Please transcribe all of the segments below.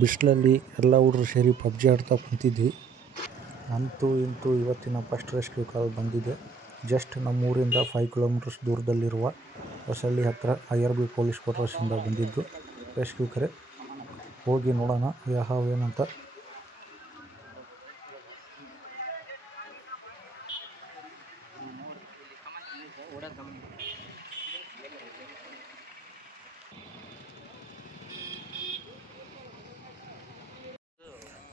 ಬಿಸಿಲಲ್ಲಿ ಎಲ್ಲ ಹುಡುಗರು ಸೇರಿ ಪಬ್ಜಿ ಆಡ್ತಾ ಕುಂತಿದ್ವಿ. ಅಂತೂ ಇಂತೂ ಇವತ್ತಿನ ಫಸ್ಟ್ ರೆಸ್ಕ್ಯೂ ಕಾಲ್ ಬಂದಿದೆ. ಜಸ್ಟ್ ನಮ್ಮೂರಿಂದ 5 ಕಿಲೋಮೀಟರ್ಸ್ ದೂರದಲ್ಲಿರುವ ಹೊಸಳ್ಳಿ ಹತ್ರ IRB ಪೊಲೀಸ್ ಕ್ವಾರ್ಟರ್ಸಿಂದ ಬಂದಿದ್ದು ರೆಸ್ಕ್ಯೂ ಕರೆ. ಹೋಗಿ ನೋಡೋಣ ಏನಂತ.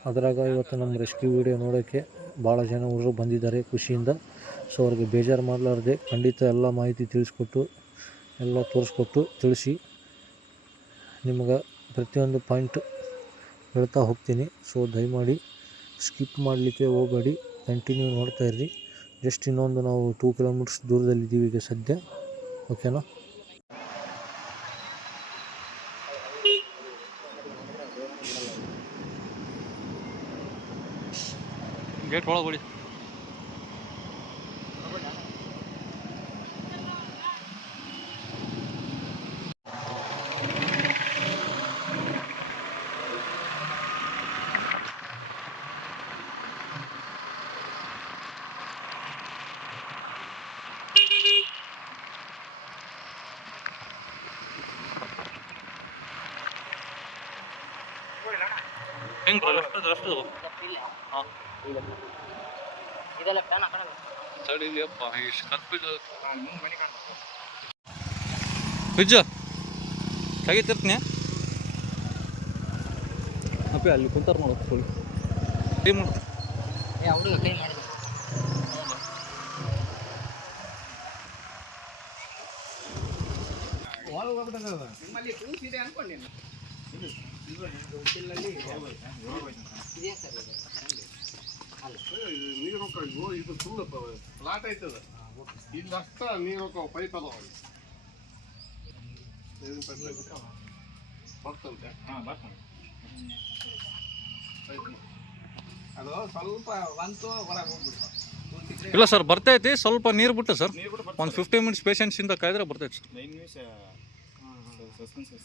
ಅದರಾಗ ಇವತ್ತು ನಮ್ಮ ರೆಸ್ಕ್ಯೂ ವಿಡಿಯೋ ನೋಡೋಕ್ಕೆ ಭಾಳ ಜನ ಹುಡುಗರು ಬಂದಿದ್ದಾರೆ ಖುಷಿಯಿಂದ. ಸೊ ಅವ್ರಿಗೆ ಬೇಜಾರು ಮಾಡಲಾರ್ದೆ ಖಂಡಿತ ಎಲ್ಲ ಮಾಹಿತಿ ತಿಳಿಸ್ಕೊಟ್ಟು ಎಲ್ಲ ತೋರಿಸ್ಕೊಟ್ಟು ತಿಳಿಸಿ ನಿಮಗೆ ಪ್ರತಿಯೊಂದು ಪಾಯಿಂಟ್ ಹೇಳ್ತಾ ಹೋಗ್ತೀನಿ. ಸೊ ದಯಮಾಡಿ ಸ್ಕಿಪ್ ಮಾಡಲಿಕ್ಕೆ ಹೋಗಬೇಡಿ, ಕಂಟಿನ್ಯೂ ನೋಡ್ತಾ ಇರ್ರಿ. ಜಸ್ಟ್ ಇನ್ನೊಂದು ನಾವು 2 ಕಿಲೋಮೀಟರ್ಸ್ ದೂರದಲ್ಲಿದ್ದೀವಿ ಈಗ ಸದ್ಯ. ಓಕೆನಾ? ಗೇಟ್ ಒಳಗೆ ಬಿಡಿ. ಹೆಂಗೆ ಬರೋ ಲೆಫ್ಟ್ ಹಾಂ ಇದೆಲ್ಲ ಪ್ಲಾನ್ ಹಾಕೋಣ ಸರಿ ಇಲ್ಲಪ್ಪ ಇಷ್ಟು ಕನ್ಫ್ಯೂಸ್ ಫ್ರಿಜ್ಜ ತೆಗಿತಿರ್ತೀನಿ ಅಪ್ಪಿ ಅಲ್ಲಿ ಕುಂತಾರ ನೋಡು ಫುಲ್ ಟೀಮ್ ಹುಡುಗ ಕ್ಲೀನ್ ಮಾಡಿದ್ರು. ನಿಮ್ಮಲ್ಲಿ ಪ್ರೂಫ್ ಇದೆ ಅನ್ಕೊಂಡೆ ನೀರು ಇದು ಸುಳ್ಳು ಫ್ಲಾಟ್ ಆಯ್ತದ ಇಲ್ಲಿ ಅಷ್ಟ ನೀರು ಪೈಪ್ ಅದಾವ ಬರ್ತಂತೆ. ಹಾಂ ಬರ್ತಂತೆ ಅದು ಸ್ವಲ್ಪ ಬಂತು ಹೊರಗೆ ಹೋಗ್ಬಿಡ್ತು. ಇಲ್ಲ ಸರ್ ಬರ್ತೈತಿ, ಸ್ವಲ್ಪ ನೀರು ಬಿಟ್ಟು ಸರ್ ಒಂದು 15 ಮಿನಿಟ್ಸ್ ಪೇಷನ್ಸಿಂದ ಕಾಯ್ದ್ರೆ ಬರ್ತೈತೆ ಸರ್. 9 ನಿಮಿಷ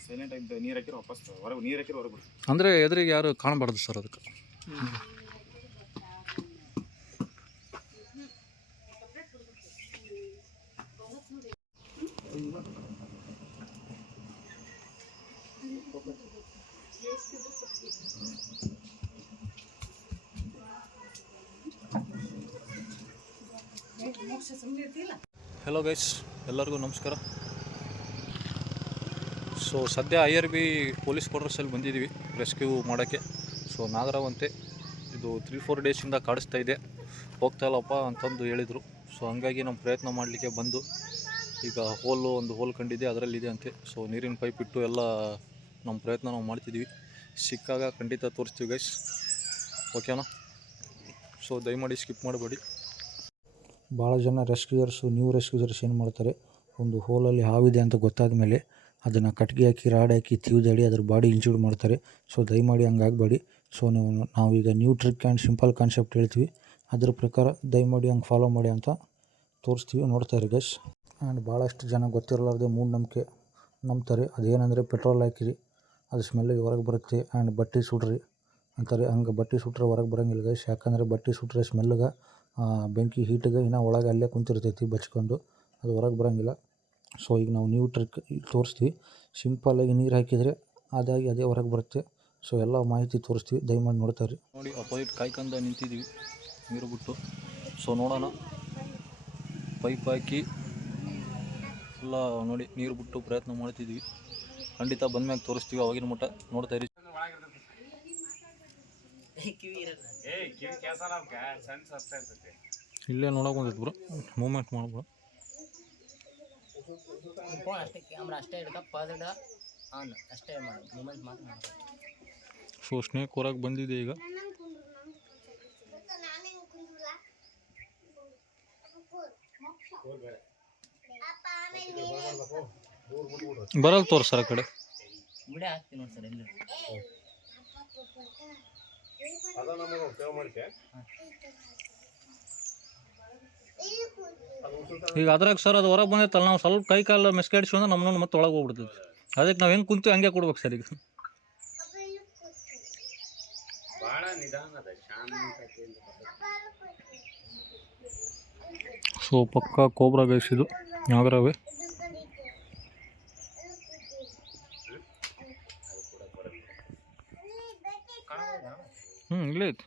ಸೈಲೆಂಟ್ ಆಗಿ ನೀರು ಹಾಕಿರೋ ವಾಪಸ್ ಹೊರಗೆ ನೀರು ಹಾಕಿರೋ ಹೊರಗೆ ಬಿಡ್ತು ಅಂದರೆ ಎದುರಿಗೆ ಯಾರು ಕಾಣಬಾರ್ದು ಸರ್ ಅದಕ್ಕೆ. ಹಲೋ ಗೈಸ್, ಎಲ್ಲರಿಗೂ ನಮಸ್ಕಾರ. ಸೊ ಸದ್ಯ IRB ಪೊಲೀಸ್ ಕ್ವಾರ್ಟರ್ಸಲ್ಲಿ ಬಂದಿದ್ದೀವಿ ರೆಸ್ಕ್ಯೂ ಮಾಡೋಕ್ಕೆ. ಸೊ ನಾಗರಾವಂತೆ ಇದು 3-4 ಡೇಸಿಂದ ಕಾಡಿಸ್ತಾ ಇದೆ, ಹೋಗ್ತಾ ಇಲ್ಲಪ್ಪ ಅಂತಂದು ಹೇಳಿದರು. ಸೊ ಹಂಗಾಗಿ ನಮ್ಮ ಪ್ರಯತ್ನ ಮಾಡಲಿಕ್ಕೆ ಬಂದು ಈಗ ಒಂದು ಹೋಲ್ ಕಂಡಿದೆ, ಅದರಲ್ಲಿದೆ ಅಂತೆ. ಸೊ ನೀರಿನ ಪೈಪ್ ಇಟ್ಟು ಎಲ್ಲ ನಮ್ಮ ಪ್ರಯತ್ನ ನಾವು ಮಾಡ್ತಿದ್ದೀವಿ. ಸಿಕ್ಕಾಗ ಖಂಡಿತ ತೋರಿಸ್ತೀವಿ ಗೈಸ್, ಓಕೆನಾ? ಸೊ ದಯಮಾಡಿ ಸ್ಕಿಪ್ ಮಾಡಬೇಡಿ. ಭಾಳ ಜನ ನ್ಯೂ ರೆಸ್ಕ್ಯೂಯರ್ಸ್ ಏನು ಮಾಡ್ತಾರೆ, ಒಂದು ಹೋಲಲ್ಲಿ ಹಾವಿದೆ ಅಂತ ಗೊತ್ತಾದ ಮೇಲೆ ಅದನ್ನು ಕಟ್ಟಿಗೆ ಹಾಕಿ ರಾಡ್ ಹಾಕಿ ತಿವಿದಾಡಿ ಅದ್ರ ಬಾಡಿ ಇಂಜೂರ್ಡ್ ಮಾಡ್ತಾರೆ. ಸೊ ದಯಮಾಡಿ ಹಂಗಾಗಬೇಡಿ. ಸೊ ನಾವೀಗ new trick and simple concept ಹೇಳ್ತೀವಿ, ಅದ್ರ ಪ್ರಕಾರ ದಯಮಾಡಿ ಹಂಗೆ ಫಾಲೋ ಮಾಡಿ ಅಂತ ತೋರಿಸ್ತೀವಿ, ನೋಡ್ತಾ ಇರಿ ಗೈಸ್. ಆ್ಯಂಡ್ ಭಾಳಷ್ಟು ಜನ ಗೊತ್ತಿರಲಾರ್ದೆ ಮೂಢನಂಬಿಕೆ ನಂಬ್ತಾರೆ. ಅದೇನೆಂದರೆ ಪೆಟ್ರೋಲ್ ಹಾಕಿರಿ ಅದು ಸ್ಮೆಲ್ಲಿಗೆ ಹೊರಗೆ ಬರುತ್ತೆ ಆ್ಯಂಡ್ ಬಟ್ಟೆ ಸುಡ್ರಿ ಅಂತಾರೆ. ಹಂಗೆ ಬಟ್ಟೆ ಸುಟ್ರೆ ಹೊರಗೆ ಬರೋಂಗಿಲ್ಲ ಗೈಸ್, ಯಾಕಂದರೆ ಬಟ್ಟೆ ಸುಟ್ರೆ ಸ್ಮೆಲ್ಗೆ ಬೆಂಕಿ ಹೀಟಿಗೆ ಇನ್ನೂ ಒಳಗೆ ಅಲ್ಲೇ ಕುಂತಿರ್ತೈತಿ ಬಚ್ಕೊಂಡು, ಅದು ಹೊರಗೆ ಬರೋಂಗಿಲ್ಲ. ಸೊ ಈಗ ನಾವು ನ್ಯೂ ಟ್ರಿಕ್ ತೋರಿಸ್ತೀವಿ. ಸಿಂಪಲ್ಲಾಗಿ ನೀರು ಹಾಕಿದರೆ ಅದೇ ಹೊರಗೆ ಬರುತ್ತೆ. ಸೊ ಎಲ್ಲ ಮಾಹಿತಿ ತೋರಿಸ್ತೀವಿ, ದಯಮಾಡಿ ನೋಡ್ತಾ ಇರಿ. ನೋಡಿ ಅಪೋಸಿಟ್ ಕಾಯ್ಕೊಂಡು ನಿಂತಿದ್ದೀವಿ ನೀರು ಬಿಟ್ಟು. ಸೊ ನೋಡೋಣ, ಪೈಪ್ ಹಾಕಿ ಎಲ್ಲ ನೋಡಿ ನೀರು ಬಿಟ್ಟು ಪ್ರಯತ್ನ ಮಾಡ್ತಿದ್ದೀವಿ. ಖಂಡಿತ ಬಂದ್ಮ್ಯಾಗ ತೋರಿಸ್ತೀವಿ, ಅವಾಗಿನ ಮಟ್ಟ ನೋಡ್ತಾ ಇರಿ. ಇಲ್ಲೇ ನೋಡೋಕೆ ಬಂದೈತೆ ಬ್ರೋ, ಮೂಮೆಂಟ್ ಮಾಡ್ಬೋದು. ಸೊ ಸ್ನೇಕ್ ಹೊರಗೆ ಬಂದಿದೆ ಈಗ. ಬರಲ್ಲ ತೋರಿಸ್ತಾರ ಆ ಕಡೆ. ಈಗ ಅದ್ರಾಗ ಸರ್ ಅದು ಹೊರಗೆ ಬಂದೈತಲ್ಲ, ನಾವು ಸ್ವಲ್ಪ ಕೈ ಕಾಲು ಮೆಸ್ಕಾಡಿಸಿ ಅಂದ್ರೆ ನಮ್ಮನ್ನು ಮತ್ತೆ ಒಳಗೆ ಹೋಗ್ಬಿಡ್ತೈತಿ. ಅದಕ್ಕೆ ನಾವು ಹೆಂಗೆ ಕುಂತೀವಿ ಹಂಗೆ ಕೊಡ್ಬೇಕು ಸರ್. ಈಗ ಸೊ ಪಕ್ಕ ಕೋಬ್ರಾ ಗೈಸ್ ಇದು ನಾಗರವೇ. ಇಲ್ಲೇ ಐತಿ.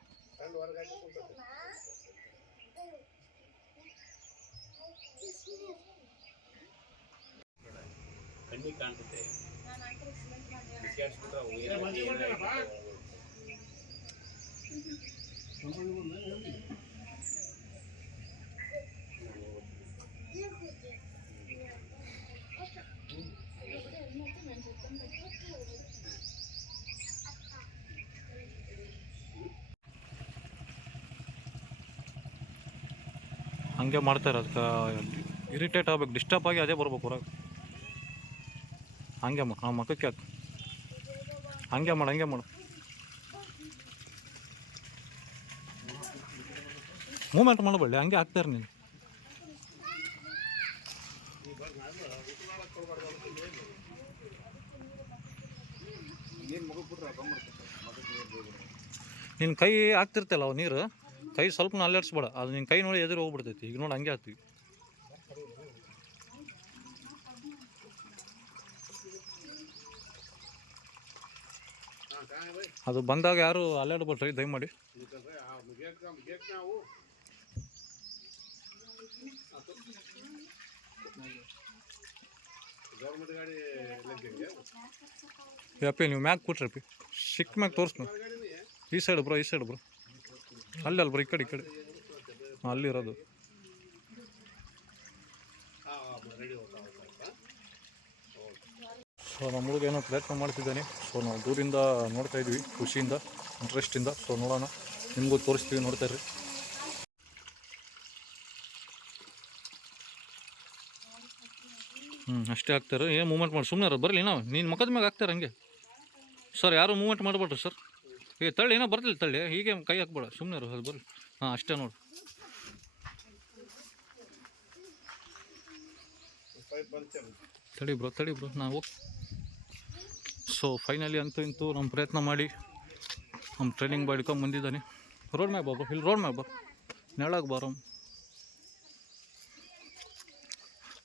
ಹಂಗೆ ಮಾಡ್ತಾರೆ, ಅದಕ್ಕೆ ಇರಿಟೇಟ್ ಆಗ್ಬೇಕು, ಡಿಸ್ಟರ್ಬ್ ಆಗಿ ಅದೇ ಬರ್ಬೇಕು ಹೊರಗೆ. ಹಂಗೆ ಮಾಡು, ನಾವು ಮಕ್ಕಕ್ಕೆ ಹಾಕಿ ಹಂಗೆ ಮಾಡು ಮೂಮೆಂಟ್ ಮಾಡಬೇಡಿ, ಹಂಗೆ ಹಾಕ್ತಾರೆ ನೀನು. ನಿನ್ನ ಕೈ ಹಾಕ್ತಿರ್ತಲ್ಲ ಅವು ನೀರು, ಕೈ ಸ್ವಲ್ಪ ಅಲ್ಲಾಡಿಸ್ಬೇಡ, ಅದು ನಿನ್ನ ಕೈ ನೋಡಿ ಎದುರು ಹೋಗ್ಬಿಡ್ತೈತಿ. ಈಗ ನೋಡಿ ಹಂಗೆ ಹಾಕ್ತೀವಿ. ಅದು ಬಂದಾಗ ಯಾರು ಅಲ್ಲಾಡ್ಬಿಟ್ರಿ ದಯಮಾಡಿ. ಯಪ್ಪಿ ನೀವು ಮ್ಯಾಗ ಕೂಟ್ರಪ್ಪಿ, ಸಿಕ್ಕ ಮ್ಯಾಗ ತೋರಿಸ್ನು. ಈ ಸೈಡ್ ಬ್ರೋ ಅಲ್ಲಿ ಬ್ರೋ, ಈ ಕಡೆ ಅಲ್ಲಿರೋದು. ಸೊ ನಮ್ಮ ಹುಡುಗ ಏನೋ ಪ್ರಯತ್ನ ಮಾಡ್ತಿದ್ದಾನೆ. ಸೊ ನಾವು ದೂರಿಂದ ನೋಡ್ತಾ ಇದ್ವಿ, ಖುಷಿಯಿಂದ, ಇಂಟ್ರೆಸ್ಟಿಂದ. ಸೊ ನೋಡೋಣ, ನಿಮಗೂ ತೋರಿಸ್ತೀವಿ, ನೋಡ್ತಾ ಇರ್ರಿ. ಅಷ್ಟೇ ಆಗ್ತಾರೆ. ಏನು ಮೂಮೆಂಟ್ ಮಾಡಿ ಸುಮ್ಮನೆ ಬರಲಿ. ನೀನು ಮುಖದ ಮ್ಯಾಗ ಹಾಕ್ತಾರೆ ಹಂಗೆ. ಸರ್ ಯಾರು ಮೂಮೆಂಟ್ ಮಾಡಬೇಡ್ರಿ ಸರ್. ತಳ್ಳಿ ಏನೋ ಬರ್ತಿಲ್ಲ, ತಳ್ಳಿ, ಹೀಗೆ ಕೈ ಹಾಕ್ಬೇಡ, ಸುಮ್ಮನೆ ಅದು ಬರಲಿ. ಅಷ್ಟೇ ನೋಡಿ. ತಡಿ ಬ್ರೋ ನಾವು. ಸೊ ಫೈನಲಿ ಅಂತೂ ಇಂತೂ ನಮ್ಮ ಪ್ರಯತ್ನ ಮಾಡಿ ನಮ್ಮ ಟ್ರೈನಿಂಗ್ ಮಾಡ್ಕೊಂಡು ಬಂದಿದ್ದಾನೆ. ರೋಡ್ ಮ್ಯಾಗ ಬಾಬು, ಇಲ್ಲಿ ರೋಡ್ ಮ್ಯಾಗ ಬಾ, ನೆಳಗೆ ಬಾರೋ.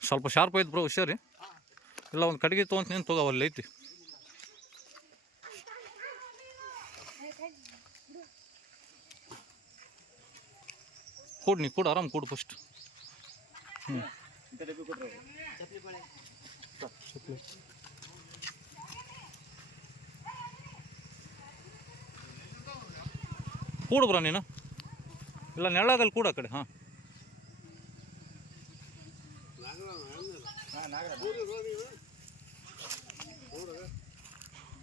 ಸ್ವಲ್ಪ ಶಾರ್ಪ್ ಐತೆ ಬ್ರೋ, ಹುಷಾರಿ. ಇಲ್ಲ ಒಂದು ಕಡೆಗೆ ತೊಗೊಂತ ನೀನು ತಗೋ, ಅಲ್ಲಿ ಐತಿ. ಕೂಡು ಆರಾಮ್ ಕೂಡು ಫಸ್ಟ್. ಕೂಡು ಬ್ರೋ ನೀನು, ಇಲ್ಲ ನೆಳ್ಳಾಗಲ್ಲಿ ಕೂಡ ಆ ಕಡೆ.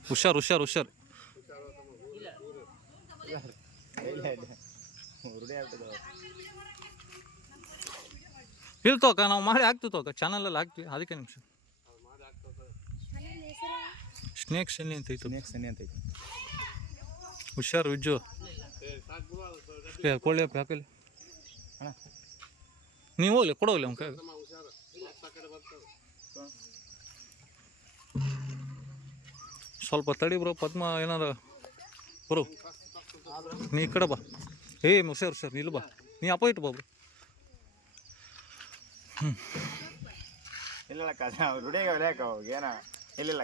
ಹುಷಾರು. ಇಲ್ಲಿ ತೋಕ ನಾವು ಮಾಡಿ ಹಾಕ್ತೀವಿ, ತೋಕ ಚಾನಲಲ್ಲಿ ಹಾಕ್ತೀವಿ. ಅದಕ್ಕೆ ನಿಮಿಷ ಸ್ನೇಕ್ ಸನ್ನಿ ಅಂತ ಐತೆ. ಹುಷಾರು ವಿಜ್ಜು, ಕೊಳ್ಳಿ ಹಾಕಲಿ. ನೀವು ಹೋಗ್ಲಿ, ಕೊಡೋಗ್ಲಿ ಅವ್ನ ಕೈ. ಸ್ವಲ್ಪ ತಡಿ ಬ್ರೋ, ಪದ್ಮ ಏನಾರ ಬ್ರೋ, ನೀ ಈ ಕಡೆ ಬಾ. ಹುಷಾರು ನಿಲ್ ಬಾ, ನೀ ಅಪೋಸಿಟ್ ಬಾ ಬ್ರೋ.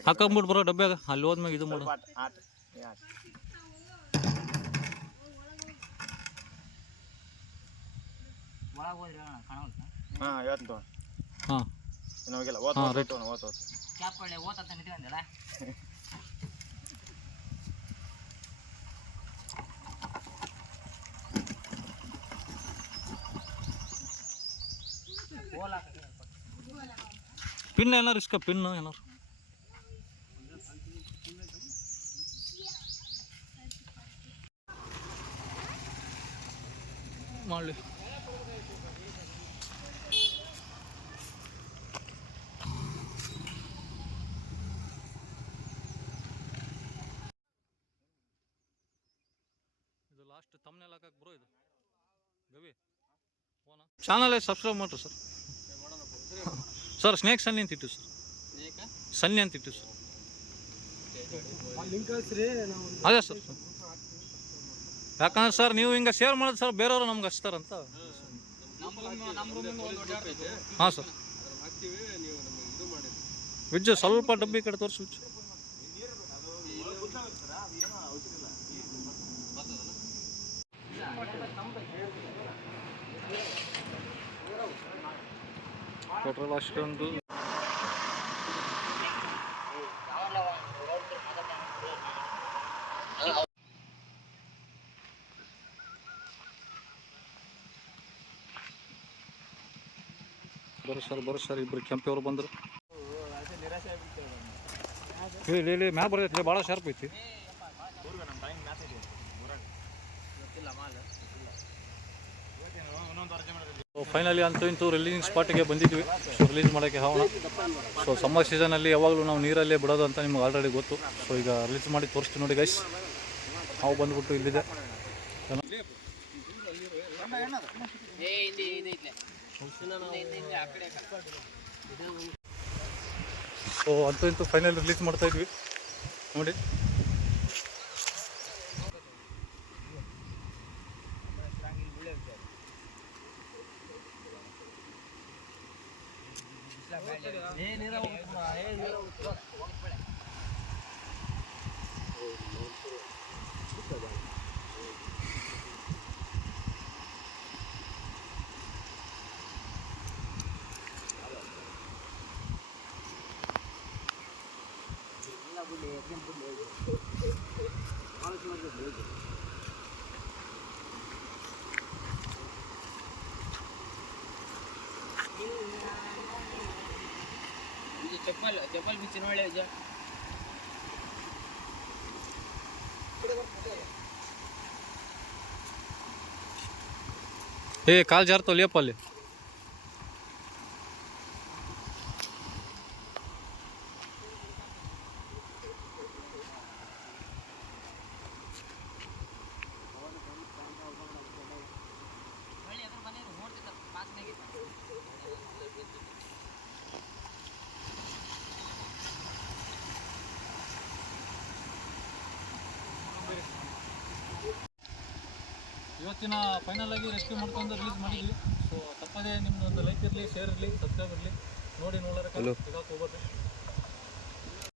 ಹಾಕೊಂಬಿಟ್ಟು ಬರೋ ಡಬ್ಬ್ಯಾಗ, ಅಲ್ಲಿ ಹೋದ್ಮ್ಯಾಗ ಇದು ಮಾಡು. ಪಿನ್ ಏನಾರು ಇಸ್ಕ, ಪಿನ್ನು ಏನಾರು ಮಾಡಲಿ. ಇದು ಲಾಸ್ಟ್ ತಮ್ಮನೆಲ್ಲ ಹಾಕಕ್ಕೆ ಬ್ರೋ. ಇದು ಗವಿ ಚಾನಲ್ ಸಬ್ಸ್ಕ್ರೈಬ್ ಮಾಡ್ರಿ ಸರ್. ಸ್ನೇಕ್ ಸನ್ನಿ ಅಂತ ಇಟ್ಟು ಸರ್, ಸನ್ನಿ ಅಂತ ಇಟ್ಟು ಸರ್. ಅದೇ ಸರ್. ಯಾಕಂದ್ರೆ ಸರ್ ನೀವು ಹಿಂಗೆ ಶೇರ್ ಮಾಡೋದು ಸರ್ ಬೇರೆಯವರು ನಮ್ಗೆ ಹಚ್ತಾರಂತ. ಹಾಂ ಸರ್, ವಿಜ್ಜು ಸ್ವಲ್ಪ ಡಬ್ಬಿ ಕಡೆ ತೋರಿಸಿ ವಿಜ್ಜು. ಪೆಟ್ರೋಲ್ ಅಷ್ಟೊಂದು ಬರೋ ಸರ್ ಇಬ್ಬರು ಕೆಂಪಿಯವರು ಬಂದರು. ಇಲ್ಲಿ ಮ್ಯಾಲೆ ಬರ್ತೈತಿ, ಭಾಳ ಶಾರ್ಪ್ ಐತಿ. ಫೈನಲಿ ಅಂತೂ ಇಂತೂ ರಿಲೀಸಿಂಗ್ ಸ್ಪಾಟಿಗೆ ಬಂದಿದ್ವಿ. ಸೊ ರಿಲೀಸ್ ಮಾಡೋಕ್ಕೆ ಹೋಗೋಣ. ಸೊ ಸಮ್ಮರ್ ಸೀಸನಲ್ಲಿ ಯಾವಾಗಲೂ ನಾವು ನೀರಲ್ಲೇ ಬಿಡೋದು ಅಂತ ನಿಮ್ಗೆ ಆಲ್ರೆಡಿ ಗೊತ್ತು. ಸೊ ಈಗ ರಿಲೀಸ್ ಮಾಡಿ ತೋರಿಸ್ತೀವಿ ನೋಡಿ ಗೈಸ್. ನಾವು ಬಂದ್ಬಿಟ್ಟು ಇಲ್ಲಿದೆ. ಸೊ ಅಂತೂ ಇಂತೂ ಫೈನಲ್ ರಿಲೀಸ್ ಮಾಡ್ತಾ ಇದ್ವಿ ನೋಡಿ. चप्पल भी चिनवाड़े जा ಕಾಲು ಜಾರ್ತಾವ ಲೇಪ ಅಲ್ಲಿ. ಇವತ್ತಿನ ಫೈನಲ್ ಆಗಿ ರೆಸ್ಕ್ಯೂ ಮಾಡ್ಕೊಂಡು ರಿಲೀಸ್ ಮಾಡಿದ್ವಿ. ಸೊ ತಪ್ಪದೇ ನಿಮ್ಮದೊಂದು ಲೈಕ್ ಇರಲಿ, ಶೇರ್ ಇರಲಿ, ಸಬ್ಸ್ಕ್ರೈಬ್ ಇರಲಿ. ನೋಡಿ ನೋಡೋಕೆ ಹೋಗ್ಬಾರ್ದು.